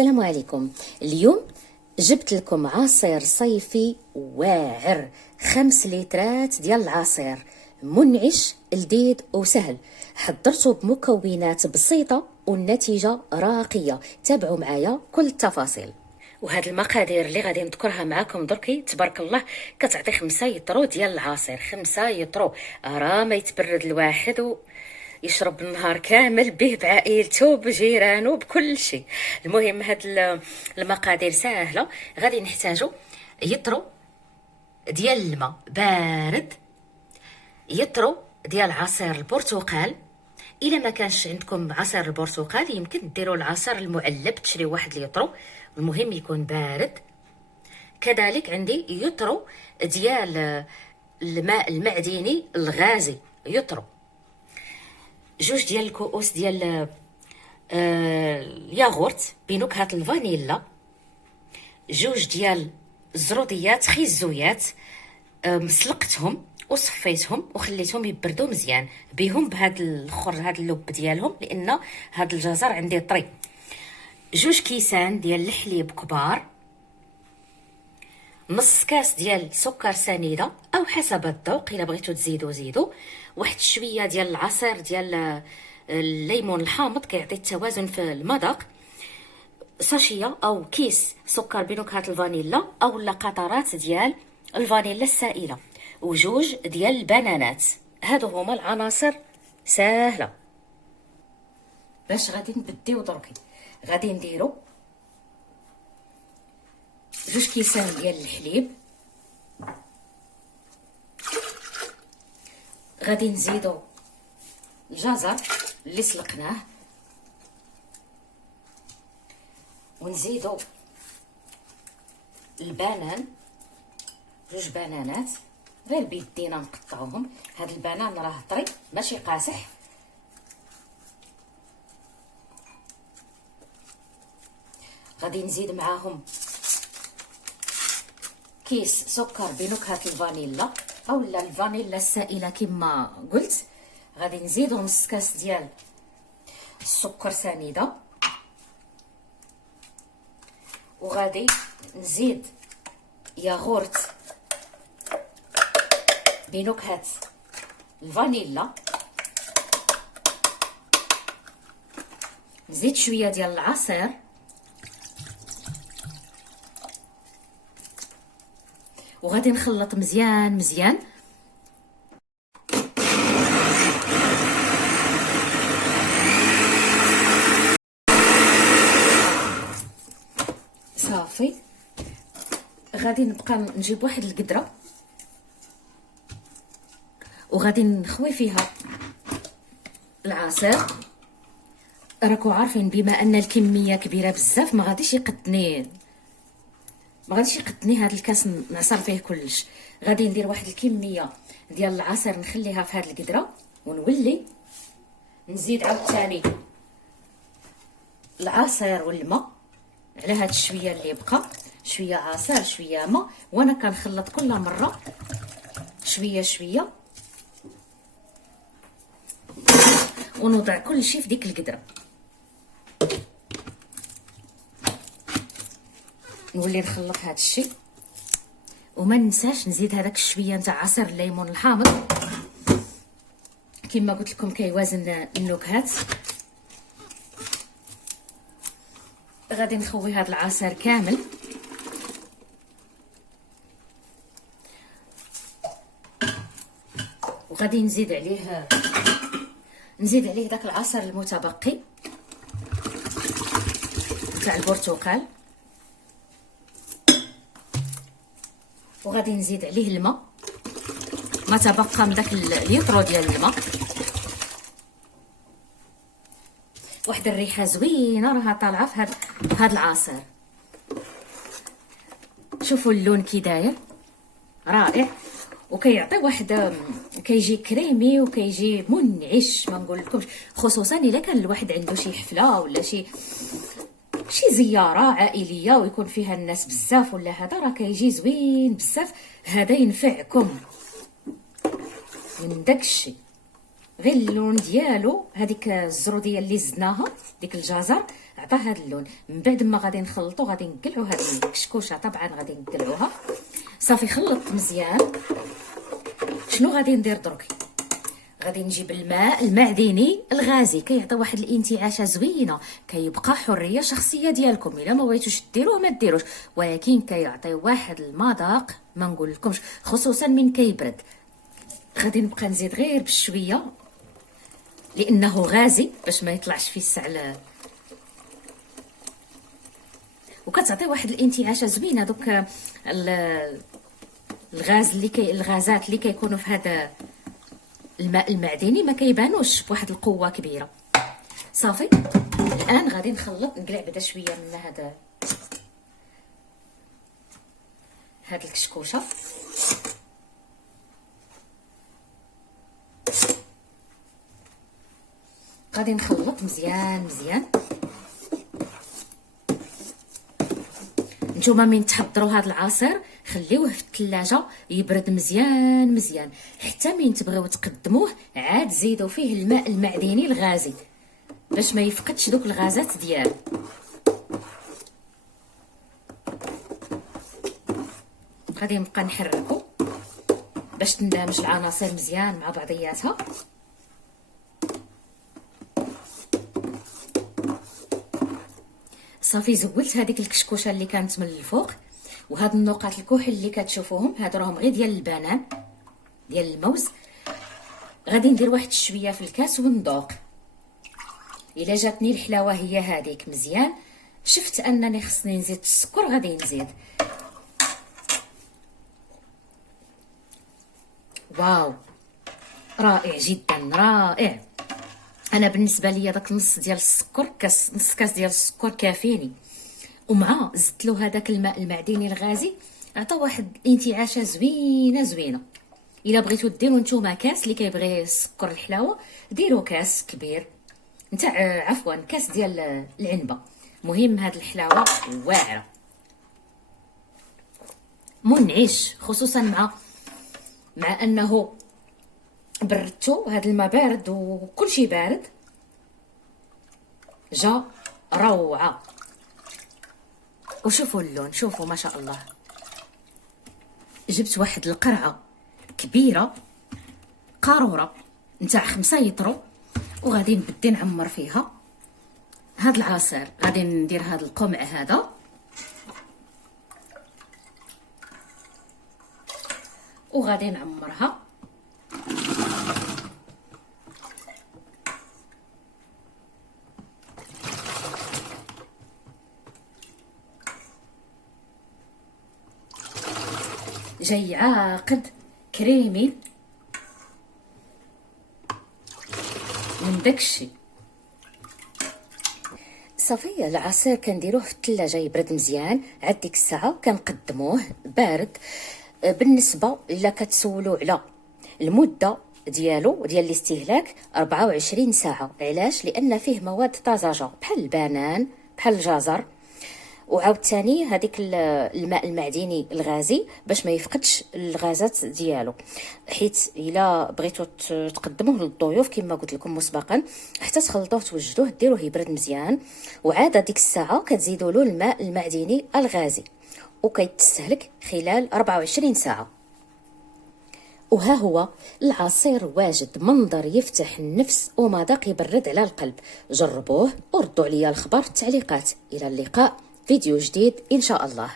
السلام عليكم. اليوم جبت لكم عصير صيفي واعر 5 لترات ديال العصير، منعش لذيذ وسهل. حضرته بمكونات بسيطة والنتيجة راقية. تابعوا معايا كل التفاصيل. وهاد المقادير اللي غادي نذكرها معكم دركي تبارك الله كتعطي 5 يطرو ديال العصير. 5 يطرو راه ما يتبرد الواحد يشرب النهار كامل به بعائلته بجيرانه بكل شيء. المهم هاد المقادير سهله. غادي نحتاجو يطرو ديال الماء بارد، يطرو ديال عصير البرتقال. الا ما كانش عندكم عصير البرتقال يمكن ديروا العصير المعلب، تشريو 1 لتر، المهم يكون بارد. كذلك عندي يطرو ديال الماء المعدني الغازي، يطرو 2 ديال الكؤوس ديال الياغورت بنكهة الفانيلا، 2 ديال الزروديات خيزويات مسلقتهم وصفيتهم وخليتهم يبردوا مزيان بهم بهاد الاخر هاد اللب ديالهم لان هاد الجزر عندي طري. 2 كيسان ديال الحليب كبار، نص كاس ديال سكر سنيده او حسب الذوق، الا بغيتو تزيدوا زيدوا. واحد شويه ديال العصير ديال الليمون الحامض كيعطي التوازن في المذاق. ساشيه او كيس سكر بنكهه الفانيلا او لا قطرات ديال الفانيلا السائله، و2 ديال البنانات. هادو هما العناصر ساهله. باش غادي نبديو دركي غادي نديرو 2 كيسان ديال الحليب، غادي نزيدو الجزر اللي سلقناه، ونزيدو البنان 2 بنانات غير بيدينا نقطعوهم. هاد البنان راه طري ماشي قاصح. غادي نزيد معاهم كيس سكر بنكهة الفانيلا او لا الفانيلا السائله كما قلت. غادي نزيدو نص كاس ديال السكر سنيده، وغادي نزيد ياغورت بنكهة الفانيلا، نزيد شويه ديال العصير، وغادي نخلط مزيان مزيان. صافي. غادي نبقى نجيب واحد القدره وغادي نخوي فيها العصير. راكو عارفين بما ان الكميه كبيره بزاف ما غاديش يقدني هاد الكاس نعصر فيه كلش. غادي ندير واحد الكميه ديال العصير نخليها في هاد القدره، ونولي نزيد عاوتاني العصير والماء على هاد الشويه اللي بقى، شويه عصير شويه ماء، وانا كنخلط كل مره شويه شويه، ونوضع كل شيء في ديك القدره. نولي نخلط هذا الشيء، وما ننساش نزيد هذاك الشويه نتاع عصير الليمون الحامض كما قلت لكم كيوازن النكهات. غادي نخوي هذا العصير كامل، وغادي نزيد عليه داك العصير المتبقي تاع البرتقال، وغادي نزيد عليه الماء ما تبقى من داك الليترو ديال الماء. واحد الريحه زوينه راها طالعه في هاد العصير. شوفوا اللون كي داير رائع، وكيعطي واحد كيجي كريمي وكيجي منعش ما نقول لكمش، خصوصا الا كان الواحد عنده شي حفله ولا شي زياره عائليه ويكون فيها الناس بزاف ولا هذا، راه كيجي زوين بزاف. هذا ينفعكم من داكشي. غير اللون ديالو، هذيك الزروديه اللي زدناها ديك الجزر عطاه هذا اللون. من بعد ما غادي نخلطو غادي نقلعو هاد الكشكوشه، طبعا غادي نقلعوها. صافي خلطت مزيان. شنو غادي ندير درك؟ غادي نجيب الماء المعدني الغازي، كيعطي واحد الانتعاشه زوينه، كيبقى حريه شخصيه ديالكم. الا ما بغيتوش ديروه ما ديروش، ولكن كيعطي واحد المذاق ما نقول لكمش، خصوصا من كيبرد. غادي نبقى نزيد غير بشويه لانه غازي باش ما يطلعش فيه السعل، وكتعطي واحد الانتعاشه زوينه. دوك الغازات اللي كيكونوا في هذا الماء المعدني ما كيبانوش بواحد القوه كبيره. صافي الان غادي نخلط، نقلع بعدا شويه من هاد الكشكوشه. غادي نخلط مزيان مزيان. نتوما من تحضروا هذا العصير خليوه في الثلاجه يبرد مزيان مزيان، حتى من تبغيو تقدموه عاد زيدوا فيه الماء المعدني الغازي باش ما يفقدش دوك الغازات ديالو. غادي نبقى نحركو باش تندمج العناصر مزيان مع بعضياتها. صافي زولت هذيك الكشكوشه اللي كانت من الفوق، وهاد النقاط الكحل اللي كتشوفوهم هادو راهم غير ديال البنان ديال الموز. غادي ندير واحد شويه في الكاس وندوق. الا جاتني الحلاوه هي هذيك مزيان، شفت انني خصني نزيد السكر غادي نزيد. واو رائع جدا رائع. انا بالنسبه لي داك نص ديال السكر، نص كاس ديال السكر كافيني، ومع زدت له هذاك الماء المعدني الغازي عطى واحد الانتعاشه زوينه زوينه. الا بغيتو ديروا نتوما كاس، اللي كيبغي السكر الحلاوه ديروا كاس كبير نتاع عفوا كاس ديال العنبه. مهم هاد الحلاوه واعره منعش، خصوصا مع انه بردتو، هذا الماء بارد وكل شيء بارد، جا روعه. وشوفوا اللون، شوفوا ما شاء الله. جبت واحد القرعه كبيره، قاروره نتاع 5 يطرو، وغادي نبدي نعمر فيها هاد العصير. غادي ندير هاد القمع هذا وغادي نعمرها. جاي عاقد كريمي من داكشي. صافي العصير كنديروه في الثلاجه يبرد مزيان، عاد ديك الساعه كنقدموه بارد. بالنسبه الا كتسولوا على المده ديالو ديال الاستهلاك 24 ساعه. علاش؟ لان فيه مواد طازجه بحال البنان بحال الجزر، وعاوتاني هذيك الماء المعدني الغازي باش ما يفقدش الغازات ديالو. حيت الا بغيتو تقدموه للضيوف كما قلت لكم مسبقا، حتى تخلطوه توجدوه ديروه يبرد مزيان، وعاد ديك الساعه كتزيدوا له الماء المعدني الغازي وكيتستهلك خلال 24 ساعه. وها هو العصير واجد، منظر يفتح النفس ومذاق يبرد على القلب. جربوه وردوا عليا الخبر في التعليقات. الى اللقاء، فيديو جديد ان شاء الله.